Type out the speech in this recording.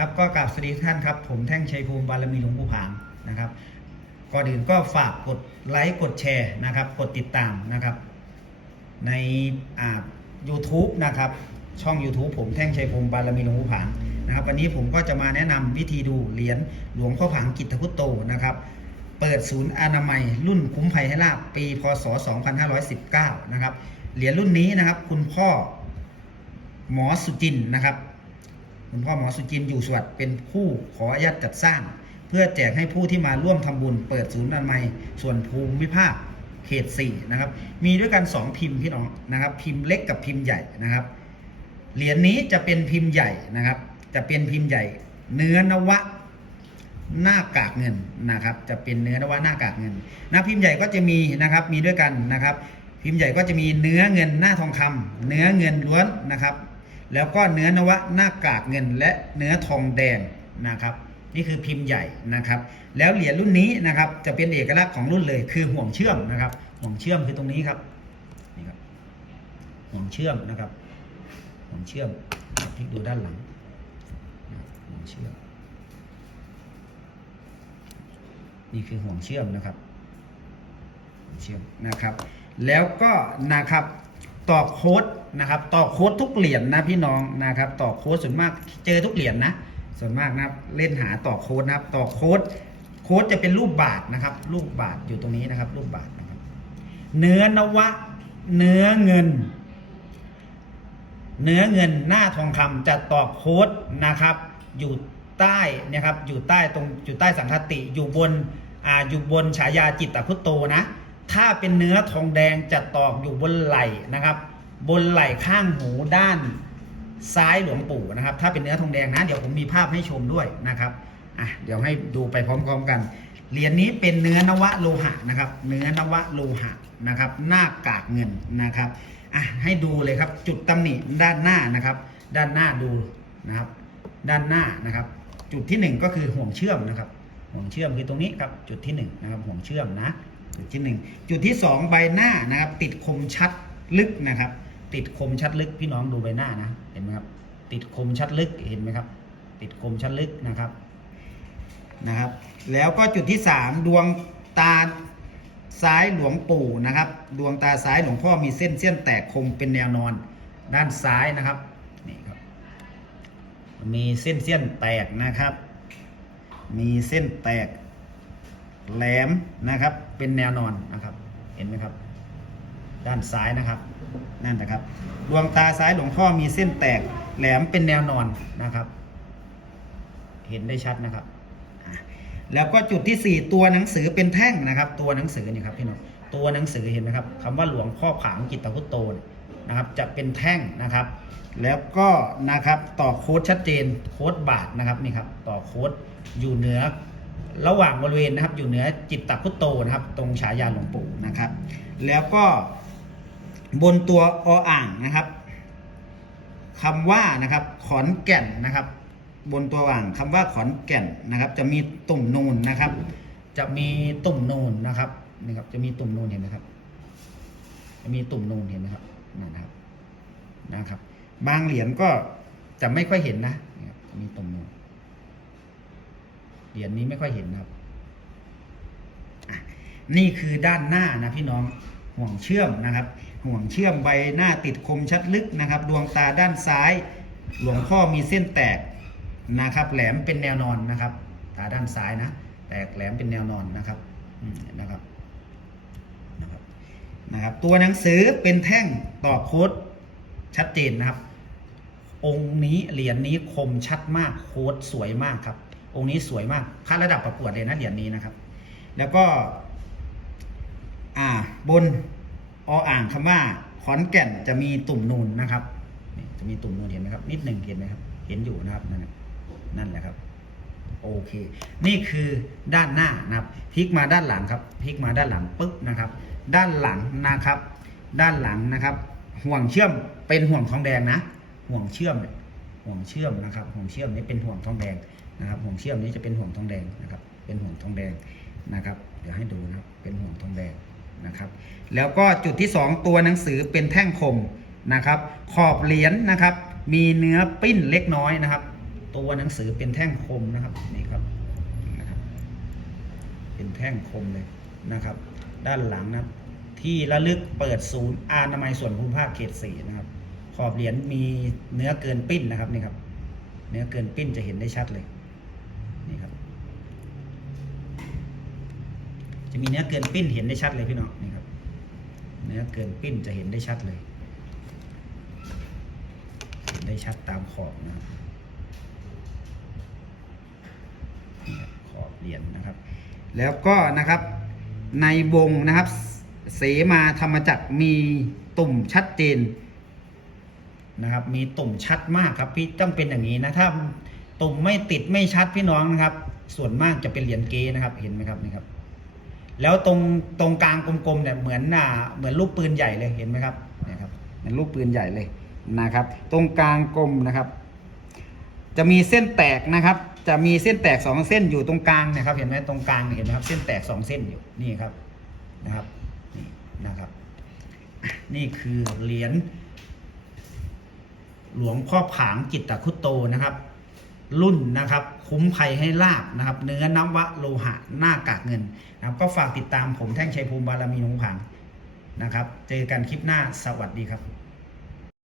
ครับก็กราบสวัสดีท่านครับ ผมแท่งชัยภูมิบารมีหลวงปู่ผางนะครับก่อนอื่นก็ฝากกดไลค์กดแชร์นะครับ กดติดตามนะครับ ในอ่า YouTube นะครับ ช่อง YouTube ผมแท่งชัยภูมิบารมีหลวงปู่ผางนะครับ วันนี้ผมก็จะมาแนะนำวิธีดูเหรียญหลวงพ่อผางกิตตพุตโตนะครับ เปิดศูนย์อนามัย รุ่นคุ้มภัยให้ลาบปีพศ 2519 นะครับ เหรียญรุ่นนี้นะครับ คุณพ่อหมอสุจินนะครับ คุณพ่อหมอสุจินอยู่สวัสดิ์เป็นผู้ขออนุญาตจัดสร้าง เพื่อแจกให้ผู้ที่มาร่วมทำบุญเปิดศูนย์อนามัยส่วนภูมิภาคเขต4นะครับมีด้วยกัน 2 พิมพ์พี่น้องนะครับพิมพ์เล็กกับพิมพ์ใหญ่นะครับเหรียญนี้จะเป็นพิมพ์ใหญ่นะครับ จะเป็นพิมพ์ใหญ่ เนื้อนวะหน้ากากเงินนะครับ จะเป็นเนื้อนวะหน้ากากเงินหน้าพิมพ์ใหญ่ก็จะมีนะครับมีด้วยกันนะครับ พิมพ์ใหญ่ก็จะมีเนื้อเงินหน้าทองคำเนื้อเงินล้วนนะครับ แล้วก็เนื้อนวะหน้ากากเงินและเนื้อทองแดงนะครับ นี่คือพิมพ์ใหญ่นะครับ แล้วเหรียญรุ่นนี้นะครับ จะเป็นเอกลักษณ์ของรุ่นเลยคือห่วงเชื่อมนะครับ ห่วงเชื่อมคือตรงนี้ครับนี่ครับ ห่วงเชื่อมนะครับ ห่วงเชื่อมพลิกดูด้านหลังห่วงเชื่อมนี่คือห่วงเชื่อมนะครับห่วงเชื่อมนะครับ แล้วก็นะครับต่อโค้ด นะครับต่อโค้ดทุกเหรียญนะพี่น้องนะครับต่อโค้ดส่วนมากเจอทุกเหรียญนะส่วนมากนะครับเล่นหาต่อโค้ดนะครับต่อโค้ดโค้ดจะเป็นรูปบาทนะครับ รูปบาทอยู่ตรงนี้นะครับ รูปบาทนะครับ เนื้อนวะ เนื้อเงิน เนื้อเงินหน้าทองคำจะตอกโค้ดนะครับ อยู่ใต้นะครับอยู่ใต้ตรงอยู่ใต้สังคติอยู่บนอ่าอยู่บนฉายาจิตตพุตโตนะ ถ้าเป็นเนื้อทองแดงจะตอกอยู่บนไหล่นะครับ บนไหล่ข้างหูด้านซ้ายหลวงปู่นะครับ ถ้าเป็นเนื้อทองแดงนะเดี๋ยวผมมีภาพให้ชมด้วยนะครับอะเดี๋ยวให้ดูไปพร้อมๆกัน เหรียญนี้เป็นเนื้อนวะโลหะนะครับ เนื้อนวะโลหะนะครับ หน้ากากเงินนะครับอะให้ดูเลยครับจุดตำหนิด้านหน้านะครับ ด้านหน้าดูนะครับ ด้านหน้านะครับ จุดที่หนึ่งก็คือห่วงเชื่อมนะครับ ห่วงเชื่อมคือตรงนี้ครับจุดที่หนึ่งนะครับห่วงเชื่อมนะ จุดที่หนึ่งจุดที่สองใบหน้านะครับ ติดคมชัดลึกนะครับ ติดคมชัดลึกพี่น้องดูใบหน้านะเห็นไหมครับ ติดคมชัดลึกเห็นไหมครับ ติดคมชัดลึกนะครับนะครับ แล้วก็จุดที่สามดวงตาซ้ายหลวงปู่นะครับ ดวงตาซ้ายหลวงพ่อมีเส้นเส้นแตกคมเป็นแนวนอน ด้านซ้ายนะครับนี่ครับ มีเส้นเส้นแตกนะครับ มีเส้นแตกแหลมนะครับ เป็นแนวนอนนะครับ เห็นไหมครับ ด้านซ้ายนะครับนั่นนะครับดวงตาซ้ายหลวงพ่อมีเส้นแตกแหลมเป็นแนวนอนนะครับ เห็นได้ชัดนะครับ แล้วก็จุดที่ 4 ตัวหนังสือเป็นแท่งนะครับ ตัวหนังสือนี่ครับพี่น้องตัวหนังสือเห็นไหมครับคำว่าหลวงพ่อผางกิตตพุตโตนนะครับ จะเป็นแท่งนะครับ แล้วก็นะครับต่อโค้ดชัดเจนโค้ดบาทนะครับนี่ครับต่อโค้ดอยู่เหนือระหว่างบริเวณนะครับ อยู่เหนือจิตตพุตโตนะครับ ตรงฉายาหลวงปู่นะครับ แล้วก็ บนตัวออ่างนะครับคำว่านะครับขอนแก่นนะครับ บนตัวอ่างคำว่าขอนแก่นนะครับ จะมีตุ่มนูนนะครับ จะมีตุ่มนูนนะครับนี่ครับ จะมีตุ่มนูนเห็นไหมครับ จะมีตุ่มนูนเห็นไหมครับนะครับนะครับ บางเหรียญก็จะไม่ค่อยเห็นนะนี่ครับมีตุ่มนูนเหรียญนี้ไม่ค่อยเห็นนะครับนี่คือด้านหน้านะพี่น้องห่วงเชื่อมนะครับ ห่วงเชื่อมใบหน้าติดคมชัดลึกนะครับ ดวงตาด้านซ้าย หลวงพ่อมีเส้นแตกนะครับ แหลมเป็นแนวนอนนะครับ ตาด้านซ้ายนะ แตกแหลมเป็นแนวนอนนะครับนะครับนะครับนะครับ ตัวหนังสือเป็นแท่งต่อโค้ดชัดเจนนะครับ องค์นี้เหรียญนี้คมชัดมากโค้ดสวยมากครับ องค์นี้สวยมากค่าระดับประกวดเลยนะเหรียญนี้นะครับ แล้วก็ อ่าบน ออ่างคำว่าขอนแก่นจะมีตุ่มนูนนะครับจะมีตุ่มนูนเห็นไหมครับ นิดหนึ่งเห็นไหมครับ เห็นอยู่นะครับนั่นนั่นแหละครับ โอเค นี่คือด้านหน้านะครับพลิกมาด้านหลังครับพลิกมาด้านหลังปึ๊บนะครับ ด้านหลังนะครับ ด้านหลังนะครับ ห่วงเชื่อมเป็นห่วงทองแดงนะ ห่วงเชื่อมห่วงเชื่อมนะครับ ห่วงเชื่อมนี้เป็นห่วงทองแดงนะครับ ห่วงเชื่อมนี้จะเป็นห่วงทองแดงนะครับ เป็นห่วงทองแดงนะครับ นะครับ แล้วก็จุดที่ 2 ตัวหนังสือเป็นแท่งคมนะครับ ขอบเหรียญนะครับ มีเนื้อปิ้นเล็กน้อยนะครับ ตัวหนังสือเป็นแท่งคมนะครับนี่ครับนะครับ เป็นแท่งคมเลยนะครับ ด้านหลังนะที่ระลึกเปิดศูนย์อนามัยส่วนภูมิภาคเขตสี่นะครับ ขอบเหรียญมีเนื้อเกินปิ้นนะครับนี่ครับ เนื้อเกินปิ้นจะเห็นได้ชัดเลยนี่ครับ จะมีเนื้อเกินปิ้นเห็นได้ชัดเลยพี่น้องนี่ครับ เนื้อเกินปิ้นจะเห็นได้ชัดเลย เห็นได้ชัดตามขอบนะครับขอบเหรียญนะครับ แล้วก็นะครับในวงนะครับ เสมาธรรมจักรมีตุ่มชัดเจนนะครับ มีตุ่มชัดมากครับพี่ต้องเป็นอย่างนี้นะถ้าตุ่มไม่ติดไม่ชัดพี่น้องนะครับ ส่วนมากจะเป็นเหรียญเกนะครับเห็นไหมครับนี่ครับ แล้วตรงตรงกลางกลมๆเนี่ยเหมือนอ่าเหมือนลูกปืนใหญ่เลยเห็นไหมครับนะครับเหมือนลูกปืนใหญ่เลยนะครับ ตรงกลางกลมนะครับ จะมีเส้นแตกนะครับ จะมีเส้นแตกสองเส้นอยู่ตรงกลางนะครับ เห็นไหมตรงกลางเห็นไหมครับ เส้นแตกสองเส้นอยู่นี่ครับนะครับนี่นะครับ นี่คือเหรียญหลวงพ่อผางจิตตคุตโตนะครับ รุ่นนะครับ คุ้มภัยให้ลาบนะครับ เนื้อนวะโลหะหน้ากากเงินนะครับ ก็ฝากติดตามผมแท่งชัยภูมิบารมีหงผางนะครับ เจอกันคลิปหน้าสวัสดีครับ